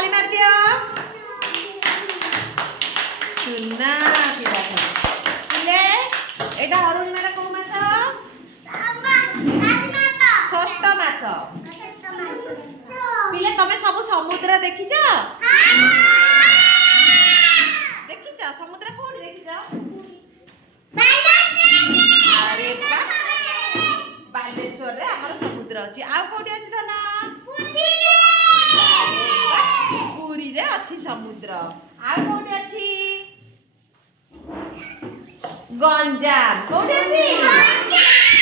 ताली मार दियो सुना पिले एटा अरुणिमार को मास षष्ठ मास पिले तमे सब समुद्र देखिछ देखिछ समुद्र कोठी देखिछ अरे बालेश्वर रे हमर समुद्र अछि आ कोठी अछि धना पुरी रे अछि समुद्र आ कोठी अछि गंजाम कोठी अछि